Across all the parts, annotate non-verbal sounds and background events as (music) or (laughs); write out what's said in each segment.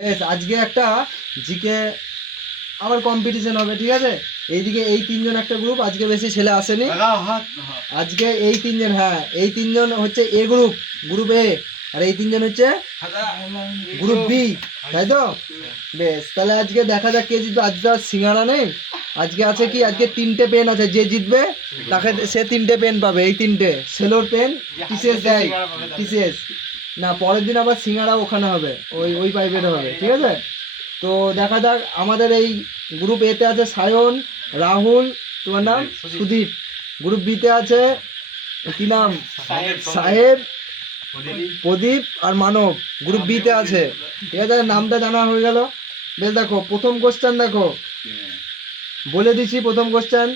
আজকে একটা জিকে আবার কম্পিটিশন হবে, ঠিক আছে? এইদিকে এই তিনজন একটা গ্রুপ আজকে বেশি ছেলে আসেনি। আজকে এই তিনজন হ্যাঁ এই তিনজন হচ্ছে এ গ্রুপ গ্রুপ এ আর এই তিনজন হচ্ছে গ্রুপ বি তাই তো? বেশ, তাহলে আজকে দেখা যাক কে জিতবে। আজকে আর সিঙ্গারা নেই। আজকে আছে কি? আজকে তিনটে পেন আছে, যে জিতবে, তাকে সে তিনটে পেন পাবে, এই তিনটে। সেলোর পেন টিসিএস দেয় টিসিএস না পরের দিন আবার সিঙ্গারা ওখানে হবে ওই ওই পাইপের হবে ঠিক আছে? তো দেখা যাক আমাদের এই গ্রুপ এতে আছে সায়ন রাহুল তোমার নাম? সুদীপ। গ্রুপ বিতে আছে কি নাম? সাহেব। প্রদীপ। আর মানব। গ্রুপ বিতে আছে। ঠিক আছে নামটা জানা হয়ে গেল। বেশ দেখো প্রথম কোশ্চেন দেখো। বলে দিচ্ছি প্রথম কোশ্চেন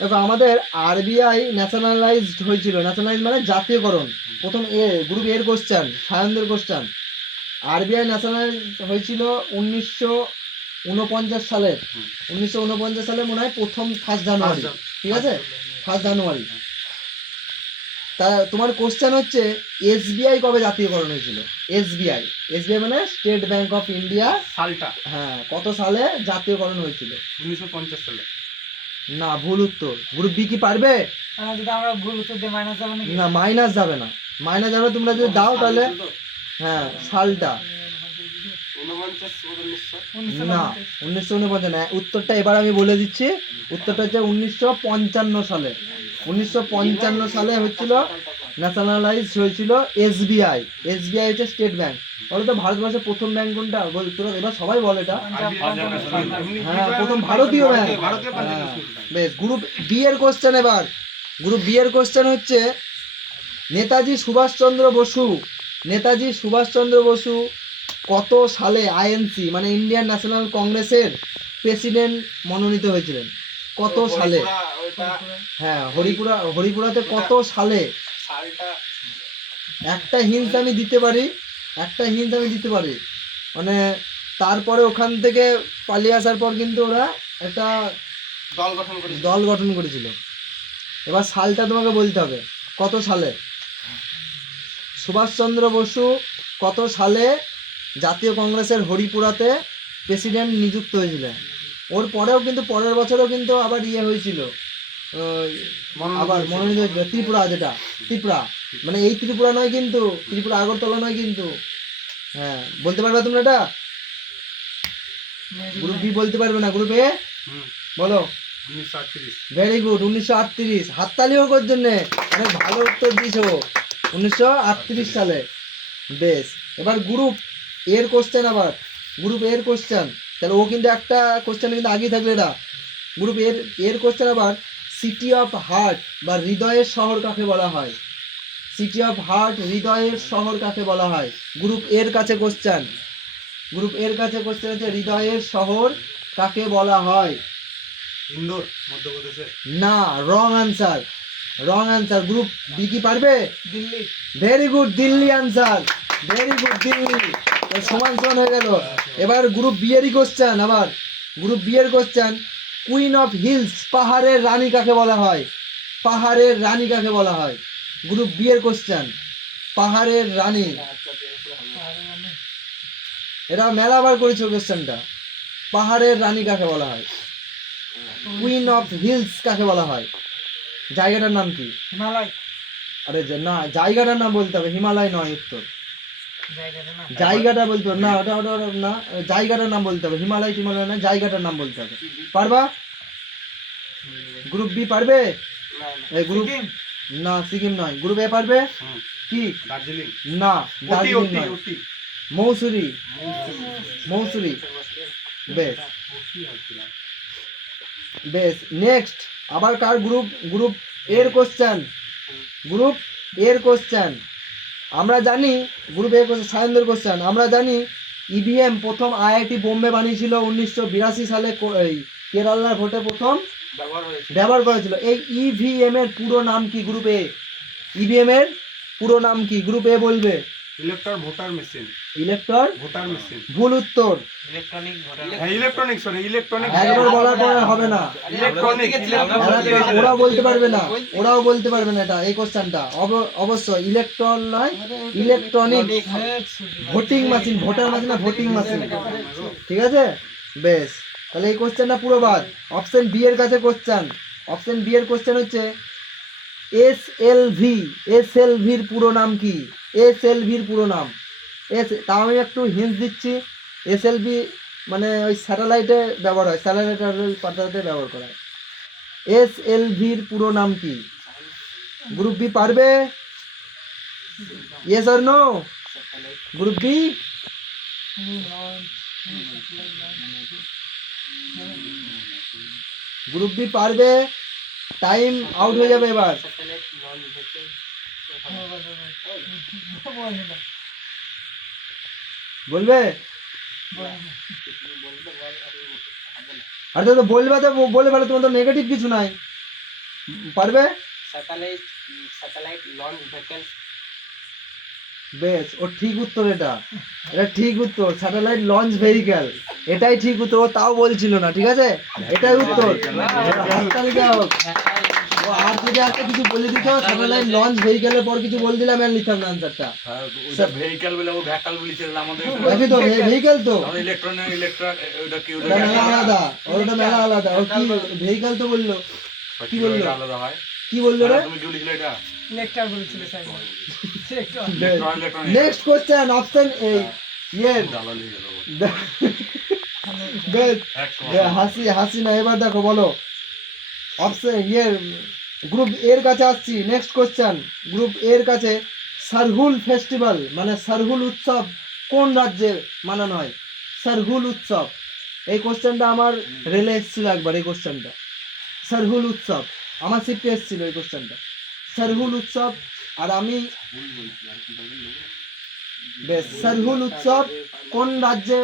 দেখো আমাদের আরবিআই ন্যাশনালাইজড হয়েছিল। ন্যাশনালাইজ মানে জাতীয়করণ। প্রথম এ গ্রুপ এর কোশ্চেন সায়নদের কোশ্চেন আরবিআই ন্যাশনালাইজ হয়েছিল উনিশশো উনপঞ্চাশ সালের। উনিশশো উনপঞ্চাশ সালে মনে হয় প্রথম ফার্স্ট জানুয়ারি ঠিক আছে? ফার্স্ট জানুয়ারি তা তোমার কোশ্চেন হচ্ছে এসবিআই কবে জাতীয়করণ হয়েছিল? এসবিআই এসবিআই মানে স্টেট ব্যাংক অফ ইন্ডিয়া সালটা। হ্যাঁ কত সালে জাতীয়করণ হয়েছিল? উনিশশো পঞ্চাশ সালে। না ভুল উত্তর। গ্রুপ বি কি পারবে? যদি আমরা ভুল উত্তর দিয়ে মাইনাস যাবে নাকি? না মাইনাস যাবে না। মাইনাস যাবে তোমরা যদি দাও তাহলে হ্যাঁ সালটা। না উনিশশো উনপঞ্চান্ন না উত্তরটা এবার আমি বলে দিচ্ছি। উত্তরটা হচ্ছে উনিশশো পঞ্চান্ন সালে। উনিশশো পঞ্চান্ন সালে হচ্ছিল ন্যাশনালাইজ হয়েছিল এসবিআই এসবিআই হচ্ছে স্টেট ব্যাংক বলো তো ভারতবর্ষের প্রথম ব্যাংক কোনটা? বল, তোরা এবার সবাই বলে এটা। হ্যাঁ প্রথম ভারতীয় ব্যাংক বেশ গ্রুপ বি এর কোশ্চেন এবার। গ্রুপ বি এর কোশ্চেন হচ্ছে, নেতাজি সুভাষচন্দ্র বসু, নেতাজি সুভাষচন্দ্র বসু কত সালে আইএনসি মানে ইন্ডিয়ান ন্যাশনাল কংগ্রেসের প্রেসিডেন্ট মনোনীত হয়েছিলেন? কত সালে? হ্যাঁ হরিপুরা হরিপুরাতে কত সালে? একটা হিন্স আমি দিতে পারি? একটা হিন্স আমি দিতে পারি? মানে তারপরে ওখান থেকে পালিয়ে আসার পর কিন্তু ওরা একটা দল গঠন করে দল গঠন করেছিল। এবার সালটা তোমাকে বলতে হবে কত সালে? সুভাষচন্দ্র বসু কত সালে জাতীয় কংগ্রেসের হরিপুরাতে প্রেসিডেন্ট নিযুক্ত হয়েছিলেন? ওর পরেও কিন্তু পরের বছরও কিন্তু আবার ইয়ে হয়েছিল। আবার মনোনীত হয়েছিল ত্রিপুরা যেটা ত্রিপুরা। মানে এই ত্রিপুরা নয় কিন্তু ত্রিপুরা আগরতলা নয় কিন্তু। হ্যাঁ বলতে পারবে তোমরা এটা? গ্রুপ বি বলতে পারবে না গ্রুপ এ বলো। আটত্রিশ। ভেরি গুড উনিশশো আটত্রিশ। হাততালি ওর কোর জন্যে অনেক ভালো উত্তর দিয়েছ। উনিশশো আটত্রিশ সালে। বেশ এবার গ্রুপ এর কোশ্চেন আবার। গ্রুপ এর কোশ্চেন তাহলে ও কিন্তু একটা কোশ্চেন কিন্তু আগেই থাকবে এটা। গ্রুপ এর এর কোশ্চেন আবার সিটি অফ হার্ট বা হৃদয়ের শহর কাকে বলা হয়? সিটি অফ হার্ট হৃদয়ের শহর কাকে বলা হয়? গ্রুপ এর কাছে কোশ্চেন গ্রুপ এর কাছে কোশ্চেন হচ্ছে হৃদয়ের শহর কাকে বলা হয়? ইন্দোর মধ্যপ্রদেশে। না wrong answer wrong answer group B কি পারবে? Delhi. Very good Delhi answer very good Delhi. সমান সমান হয়ে গেল। এবার গ্রুপ বি এরই কোশ্চেন আবার গ্রুপ বিয়ের এর কোশ্চেন কুইন অফ হিলস পাহাড়ের রানী কাকে বলা হয়? পাহাড়ের রানী কাকে বলা হয়? গ্রুপ বিয়ের কোশ্চেন পাহাড়ের রানী। এরা মেলাবার করেছে কোশ্চেনটা পাহাড়ের রানী কাকে বলা হয়? কুইন অফ হিলস কাকে বলা হয়? জায়গাটার নাম কি? হিমালয়। আরে যে না জায়গাটার নাম বলতে হবে হিমালয় নয় উত্তর। জায়গাটা বলতে হবে না ওটা ওটা না জায়গাটার নাম বলতে হবে হিমালয় টিমালয় না জায়গাটার নাম বলতে হবে। পারবা? গ্রুপ বি পারবে? এই গ্রুপ না সিকিম নয়। গ্রুপ এ পারবে? কি? দার্জিলিং। না দার্জিলিং নয়। মৌসুরি। মৌসুরি। বেশ। বেশ নেক্সট আবার কার গ্রুপ গ্রুপ এর কোশ্চেন গ্রুপ এর কোশ্চেন আমরা জানি গ্রুপ এর কোশ্চেন সায়নদের কোশ্চেন আমরা জানি ইভিএম প্রথম আইআইটি বোম্বে বানিয়েছিল উনিশশো বিরাশি সালে এই কেরালার ভোটে প্রথম ব্যবহার করেছিল। এই ইভিএম এর পুরো নাম কি গ্রুপ? এ ইভিএম এর পুরো নাম কি? গ্রুপ এ বলবে। Electron voter machine. Electron voter machine. ভুল উত্তর। ইলেকট্রনিক ভোটার হ্যাঁ ইলেকট্রনিক সরি ইলেকট্রনিক একবার বলার পরে হবে না। ইলেকট্রনিক এরা- ওরাও বলতে পারবে না। ওরাও বলতে পারবে না এটা এই কোশ্চেনটা অবশ্যই ইলেকট্রন নয় electronic voting machine voter machine না ভোটিং মেশিন ঠিক আছে? বেশ। তাহলে এই কোশ্চেনটা পুরো বাদ। অপশন বি এর কাছে কোশ্চেন অপশন বি এর কোশ্চেন হচ্ছে S L V S L ভির পুরো নাম কি? এস এল ভির পুরো নাম। এস, তাও আমি একটু হিন্ট দিচ্ছি। এস এল ভি মানে ওই স্যাটেলাইটে ব্যবহার হয়। স্যাটেলাইট পাঠাতে ব্যবহার করা হয়। এস এল ভির পুরো নাম কি? গ্রুপ বি পারবে? ইয়েস আর no group B group B পারবে? টাইম আউট হয়ে যাবে এবার। বলবে? আরে তো বলবে তো বলে পারে তোমার তো নেগেটিভ কিছু নাই। পারবে? স্যাটেলাইট স্যাটেলাইট লঞ্চ বেশ ও ঠিক উত্তর এটা। এটা ঠিক উত্তর স্যাটেলাইট লঞ্চ ভেহিক্যাল এটাই ঠিক উত্তর ও তাও বলছিল না ঠিক আছে? এটাই উত্তর। আর যদি একটা কিছু বলে দিত স্যাটেলাইট লঞ্চ ভেহিক্যালের পর কিছু বলে দিলাম আর নিতাম না আনসারটা ওটা ভেহিক্যাল বলে ও ভ্যাকাল বলেছিল আমাদের। তো ভেহিক্যাল তো। ইলেকট্রনিক ইলেকট্রিক ওটা কি ওটা মেলা আলাদা। ওটা মেলা আলাদা। ও কি ভেহিক্যাল তো বলল। কি বলল? আলাদা হয়। কি বলল রে? তুমি কি বলেছিলে এটা? ইলেকট্রার বলেছিল sir electron electron electronic next question option ইয়ে দালালি গেল। (laughs) বেশ হাসি হাসি না এবার দেখো বলো। অপশন ইয়ে গ্রুপ এর কাছে আসছি। নেক্সট কোশ্চেন গ্রুপ এর কাছে সারহুল ফেস্টিভ্যাল মানে সারহুল উৎসব কোন রাজ্যে মানানো হয়? সারহুল উৎসব। এই কোশ্চেনটা আমার রেলে এসেছিল একবার এই কোশ্চেনটা সারহুল উৎসব। আমার শিফটে এসেছিল এই কোশ্চেনটা সারহুল উৎসব আর আমি বেশ সারহুল উৎসব কোন রাজ্যে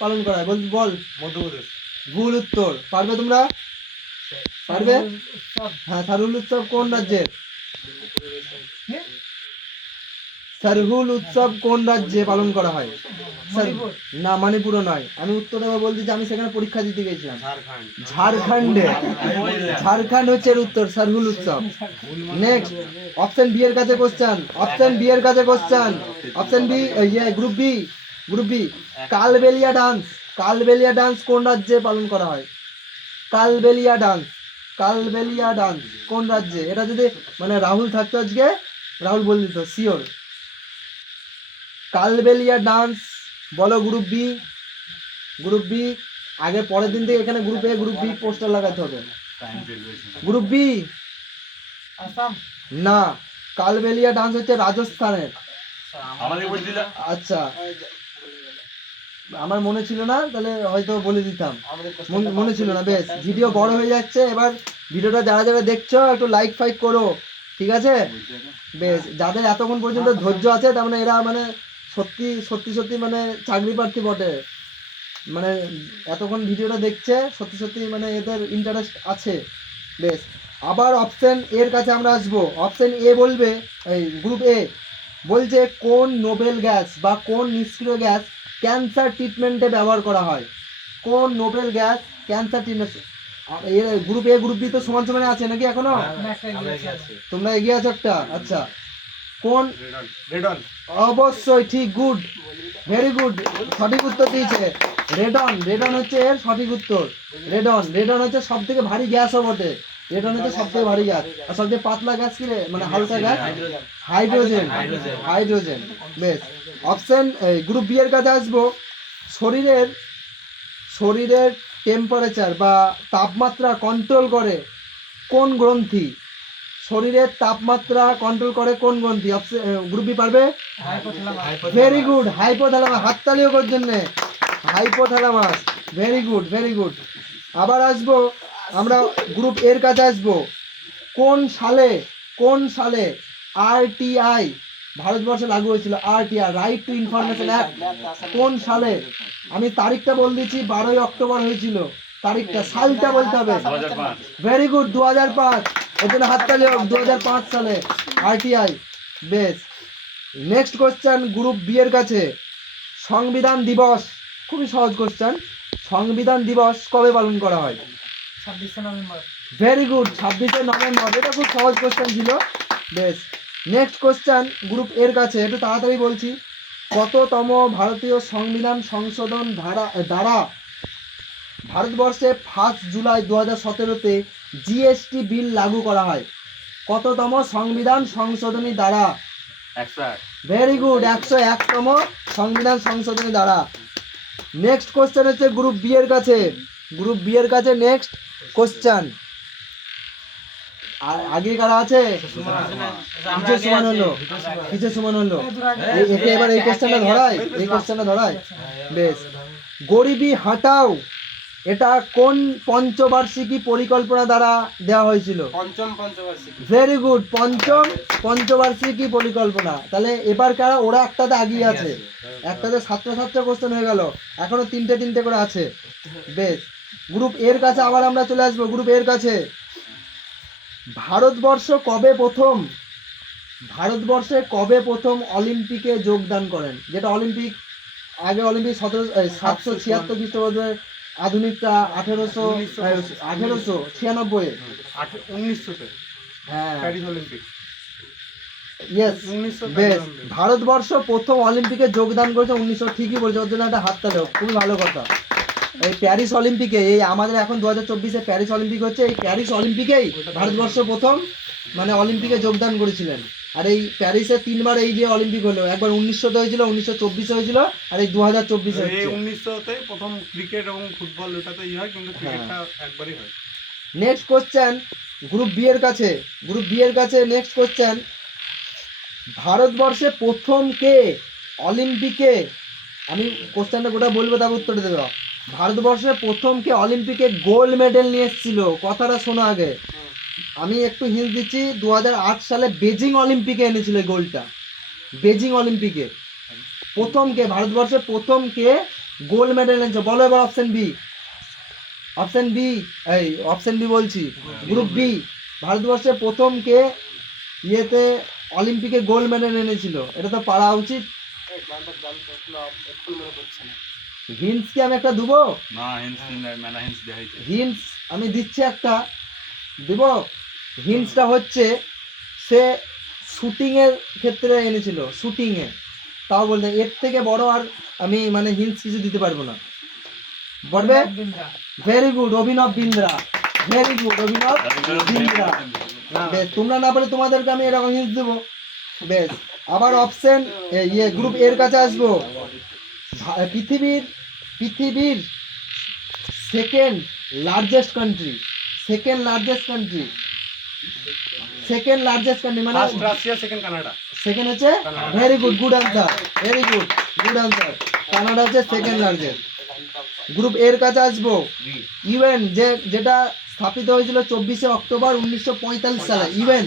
পালন করা হয়? বল বল। মধ্যপ্রদেশ। ভুল উত্তর। পারবে তোমরা? পারবে? হ্যাঁ সারহুল উৎসব কোন রাজ্যের? সারহুল উৎসব কোন রাজ্যে পালন করা হয়? না মণিপুরও নয়। আমি উত্তরটা এবার বলতে যে আমি সেখানে পরীক্ষা দিতে গেছিলাম ঝাড়খণ্ড। ঝাড়খণ্ডে। ঝাড়খণ্ড হচ্ছে এর উত্তর সারহুল উৎসব। নেক্সট অপশন বি এর কাছে কোশ্চেন অপশন বি এর কাছে কোশ্চেন অপশন বি ইয়ে group B group B Kalbelia dance Kalbelia dance কোন রাজ্যে পালন করা হয়? কালবেলিয়া ডান্স কালবেলিয়া ডান্স কোন রাজ্যে? এটা যদি মানে রাহুল থাকতো আজকে রাহুল বলে দিত শিওর কালবেলিয়া ডান্স বলো গ্রুপ বি গ্রুপ বি আগে পরের দিন থেকে এখানে group A group B poster লাগাতে হবে। গ্রুপ বি আসাম না কালবেলিয়া ডান্স হচ্ছে রাজস্থানের। আচ্ছা। আমার মনে ছিল না তাহলে হয়তো বলে দিতাম। মন- ছিল না। বেশ ভিডিও বড় হয়ে যাচ্ছে এবার ভিডিওটা যারা যারা দেখছ একটু লাইক ফাইক করো ঠিক আছে? বেশ যাদের এতক্ষণ পর্যন্ত ধৈর্য আছে তার মানে এরা মানে সত্যি সত্যি সত্যি মানে চাকরি প্রার্থী বটে। মানে এতক্ষণ ভিডিওটা দেখছে সত্যি সত্যি মানে এদের ইন্টারেস্ট আছে। বেশ আবার অপশন এর কাছে আমরা আসব। অপশন এ বলবে এই গ্রুপ এ বলছে কোন নোবেল গ্যাস বা কোন নিষ্ক্রিয় গ্যাস ক্যান্সার ট্রিটমেন্টে ব্যবহার করা হয়। কোন noble gas cancer treatment? Group A group B তো সমান সমানে আছে নাকি এখনও? তোমরা এগিয়ে আছো একটা? আচ্ছা। কোন? Radon radon. অবশ্যই ঠিক গুড। Very good. সঠিক উত্তর দিয়েছে। রেডন। রেডন হচ্ছে এর সঠিক উত্তর। রেডন। রেডন হচ্ছে সব থেকে ভারী গ্যাসও বটে। রেডন হচ্ছে সবচেয়ে ভারী গাছ। আর সবচেয়ে পাতলা গাছ কি রে? মানে হালকা গাছ? হাইড্রোজেন। হাইড্রোজেন। বেশ। অপশন গ্রুপ বি এর কাছে আসব। শরীরের শরীরের টেম্পারেচার বা তাপমাত্রা কন্ট্রোল করে কোন গ্রন্থি? শরীরের তাপমাত্রা কন্ট্রোল করে কোন গ্রন্থি? অপশন গ্রুপ বি পারবে? ভেরি গুড হাইপোথ্যালামাস হাততালিও করার জন্য hypothalamus very good very good আবার আসব। আমরা গ্রুপ এর কাছে আসব। কোন সালে কোন সালে আরটিআই ভারতবর্ষে লাগু হয়েছিল RTI right to information act কোন সালে? আমি তারিখটা বল দিচ্ছি বারোই অক্টোবর হয়েছিল। তারিখটা সালটা বলতে হবে। ভেরি গুড দু হাজার পাঁচ। এর জন্য হাততালি হোক দু হাজার পাঁচ সালে আরটিআই বেশ। নেক্সট কোশ্চেন গ্রুপ বি এর কাছে। সংবিধান দিবস। খুবই সহজ কোশ্চেন সংবিধান দিবস কবে পালন করা হয়? ছাব্বিশে নভেম্বর। ভেরি গুড ছাব্বিশে নভেম্বর। এটা খুব সহজ কোশ্চেন ছিল। বেশ। নেক্সট কোশ্চেন গ্রুপ এর কাছে। একটু তাড়াতাড়ি বলছি। কততম ভারতীয় সংবিধান সংশোধন ধারা দ্বারা ভারতবর্ষে ফার্স্ট জুলাই দু হাজার সতেরোতে জিএসটি বিল লাগু করা হয়? কততম সংবিধান সংশোধনী দ্বারা? ভেরি গুড একশো একতম সংবিধান সংশোধনী দ্বারা। নেক্সট কোশ্চেন হচ্ছে গ্রুপ বি এর কাছে। গ্রুপ বি এর কাছে নেক্সট কোশ্চেন আগে কারা আছে? কিছু সমান হলো? কিছু সমান হলো? একে এবার এই কোশ্চেনটা ধরায় এই কোশ্চেনটা ধরায় বেশ। গরিবি হাঁটাও এটা কোন পঞ্চবার্ষিকী পরিকল্পনা দ্বারা দেওয়া হয়েছিল? পঞ্চম পঞ্চবার্ষিকী। ভেরি গুড পঞ্চম পঞ্চবার্ষিকী পরিকল্পনা। তাহলে এবার কারা ওরা একটাতে আগিয়ে আছে। একটাতে সাতটা সাতটা কোশ্চেন হয়ে গেল। এখনও তিনটে তিনটে করে আছে। বেশ। গ্রুপ এর কাছে আবার আমরা চলে আসব গ্রুপ এর কাছে। ভারতবর্ষ কবে প্রথম ভারতবর্ষে কবে প্রথম অলিম্পিকে যোগদান করেন? যেটা অলিম্পিক আগে অলিম্পিক সতেরো সাতশো ছিয়াত্তর খ্রিস্টাব্দে আধুনিকটা আঠেরোশো আঠেরোশো ছিয়ানব্বই উনিশশোতে। হ্যাঁ। অলিম্পিক। ভারতবর্ষ প্রথম অলিম্পিকে যোগদান করেছে উনিশশো ঠিকই বলেছে ওর জন্য একটা হাত তালে খুবই ভালো কথা। এই প্যারিস অলিম্পিকে এই আমাদের এখন দু হাজার চব্বিশে প্যারিস অলিম্পিক হচ্ছে এই প্যারিস অলিম্পিকেই ভারতবর্ষ প্রথম মানে অলিম্পিকে যোগদান করেছিলেন। আর এই প্যারিসে তিনবার এই যে অলিম্পিক হলো একবার উনিশশোতে হয়েছিল উনিশশো চব্বিশে হয়েছিল আর এই দু হাজার চব্বিশে এই উনিশশোতে প্রথম ক্রিকেট এবং ফুটবল হয় কিন্তু ক্রিকেটটা একবারই হয়। নেক্সট কোশ্চেন গ্রুপ বি এর কাছে গ্রুপ বি এর কাছে নেক্সট কোশ্চেন ভারতবর্ষে প্রথম কে অলিম্পিকে আমি কোশ্চেনটা গোটা বলব তার উত্তর দেবে। ভারতবর্ষে প্রথম কে অলিম্পিকে গোল্ড মেডেল নিয়ে এসেছিল। কথাটা শোনো আগে। আমি একটু হিন্ট দিচ্ছি দু হাজার আট সালে বেজিং অলিম্পিকে এনেছিল এই গোল্ডটা বেজিং অলিম্পিকে। প্রথম কে ভারতবর্ষে প্রথম কে গোল্ড মেডেল এনেছে। বলো এবার অপশন বি অপশন বি এই অপশন বি বলছি। গ্রুপ বি ভারতবর্ষে প্রথম কে ইয়েতে অলিম্পিকে গোল্ড মেডেল এনেছিল। এটা তো পারা উচিত। হিন্টস কি আমি একটা দেবো? না হিন্স মেলা হিন্স দেওয়া হয়েছে। হিন্টস আমি দিচ্ছি একটা। দেব? হিন্টসটা হচ্ছে সে শুটিংয়ের ক্ষেত্রে এনেছিল শুটিংয়ে তাও বলতে এর থেকে বড় আর আমি মানে হিন্টস কিছু দিতে পারব না। বলবে ভেরি গুড অভিনব বিন্দ্রা ভেরি গুড অভিনব বিন্দ্রা বেশ তোমরা না পারলে তোমাদেরকে আমি এরকম হিন্টস দেবো। বেশ আবার অপশন ইয়ে গ্রুপ এর কাছে আসব। পৃথিবীর পৃথিবীর second largest country second largest country second largest country মানে রাশিয়া সেকেন্ড কানাডা সেকেন্ড হচ্ছে very good good answer very good good answer Canada হচ্ছে সেকেন্ড লার্জেস্ট গ্রুপ এর কাছে আসব। ইউএন যে যেটা স্থাপিত হয়েছিল চব্বিশে অক্টোবর উনিশশো পঁয়তাল্লিশ সালে ইউএন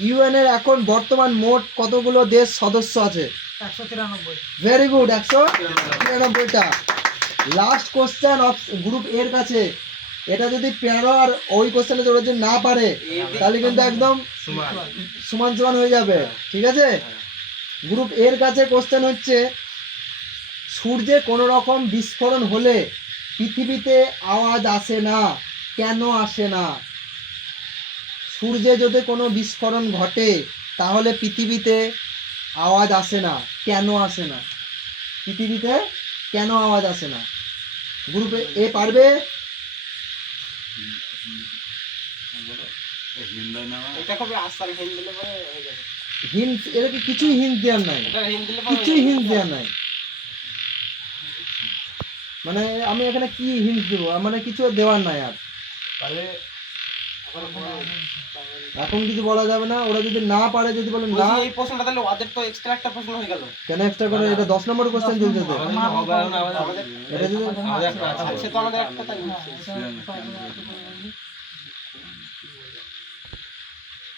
ইউএন এর এখন বর্তমান মোট কতগুলো দেশ সদস্য আছে? ভেরি গুড একশো তিরানব্বইটা। লাস্ট কোশ্চেন অফ গ্রুপ এর কাছে। এটা যদি পেরো আর ওই কোশ্চেনে তোরা যদি না পারে তাহলে কিন্তু একদম সমান। সমান হয়ে যাবে। ঠিক আছে? গ্রুপ এর কাছে কোশ্চেন হচ্ছে সূর্যে কোনো রকম বিস্ফোরণ হলে পৃথিবীতে আওয়াজ আসে না কেন আসে না? সূর্যে যদি কোনো বিস্ফোরণ ঘটে তাহলে পৃথিবীতে আওয়াজ আসে না কেন আসে না? পৃথিবীতে কেন আওয়াজ আসে না? গ্রুপে এ পারবে? হিন্দ এটাকে কিছুই হিন্ট দেওয়ার নাই। এটা হিন্দ দেওয়ার নাই। মানে আমি এখানে কি হিন্ট দেবো? মানে কিছু দেওয়ার নাই আর। তাহলে এখন কিছু বলা যাবে না ওরা যদি না পারে যদি বলে না এই প্রশ্নটা তাহলে ওদের তো এক্সট্রা একটা প্রশ্ন হয়ে গেল। কেন এক্সট্রা করে? এটা দশ নম্বর কোশ্চেন চলছে তো। আমাদের এটা যদি সে তো আমাদের একটা তাই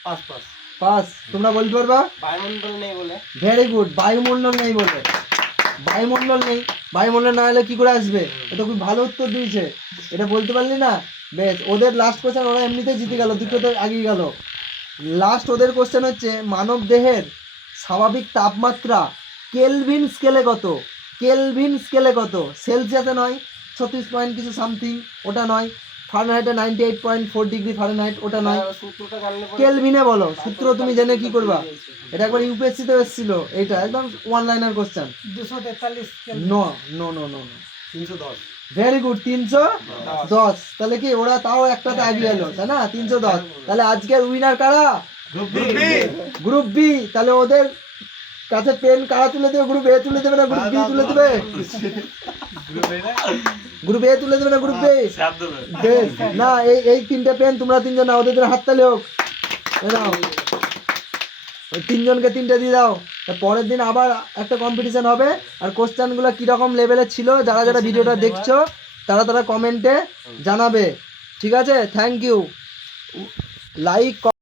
পাস পাস। পাস। তোমরা বলতে পারবা? বায়ুমণ্ডল নেই বলে। ভেরি গুড বায়ুমণ্ডল নেই বলে। বায়ুমণ্ডল নেই। বায়ুমণ্ডল না হলে কি করে আসবে? এটা খুব ভালো উত্তর দিয়েছে। এটা বলতে পারলি না? বেশ ওদের লাস্ট কোশ্চেন ওরা এমনিতেই জিতে গেল দুটোতে আগিয়ে গেল। লাস্ট ওদের কোশ্চেন হচ্ছে মানব দেহের স্বাভাবিক তাপমাত্রা কেলভিন স্কেলে কত? কেলভিন স্কেলে কত? সেলসিয়াসে নয় ছত্রিশ পয়েন্ট কিছু সামথিং ওটা নয়। ফারেনহাইটে ninety eight point four degree Fahrenheit ওটা নয়। হ্যাঁ, পরে- কেলভিনে বলো সূত্র তুমি জেনে কি করবা? এটা একবার ইউপিএসসি তে এসেছিল এটা একদম ওয়ান লাইনার কোশ্চেন দুশো তেতাল্লিশ নো নো নো নো তিনশো দশ। ভেরি গুড তিনশো দশ। তাহলে কি ওরা তাও একটাতে এগিয়ে এলো তাই না? তিনশো দশ। তাহলে আজকের উইনার কারা? গ্রুপ বি তাহলে ওদের কাছে পেন কারা তুলে দেবে? গ্রুপ এ তুলে দেবে না গ্রুপ বি তুলে দেবে? গ্রুপ এ তুলে দেবে না গ্রুপ বি বেশ। না এই এই তিনটে পেন তোমরা তিনজন না ওদের হাততালি হোক। নাও। ওই তিনজনকে তিনটে দিয়ে দাও। পরের দিন আবার একটা কম্পিটিশন হবে। আর কোশ্চেনগুলো কীরকম লেভেলের ছিল যারা যারা ভিডিওটা দেখছ তারা তারা কমেন্টে জানাবে। ঠিক আছে? Thank you like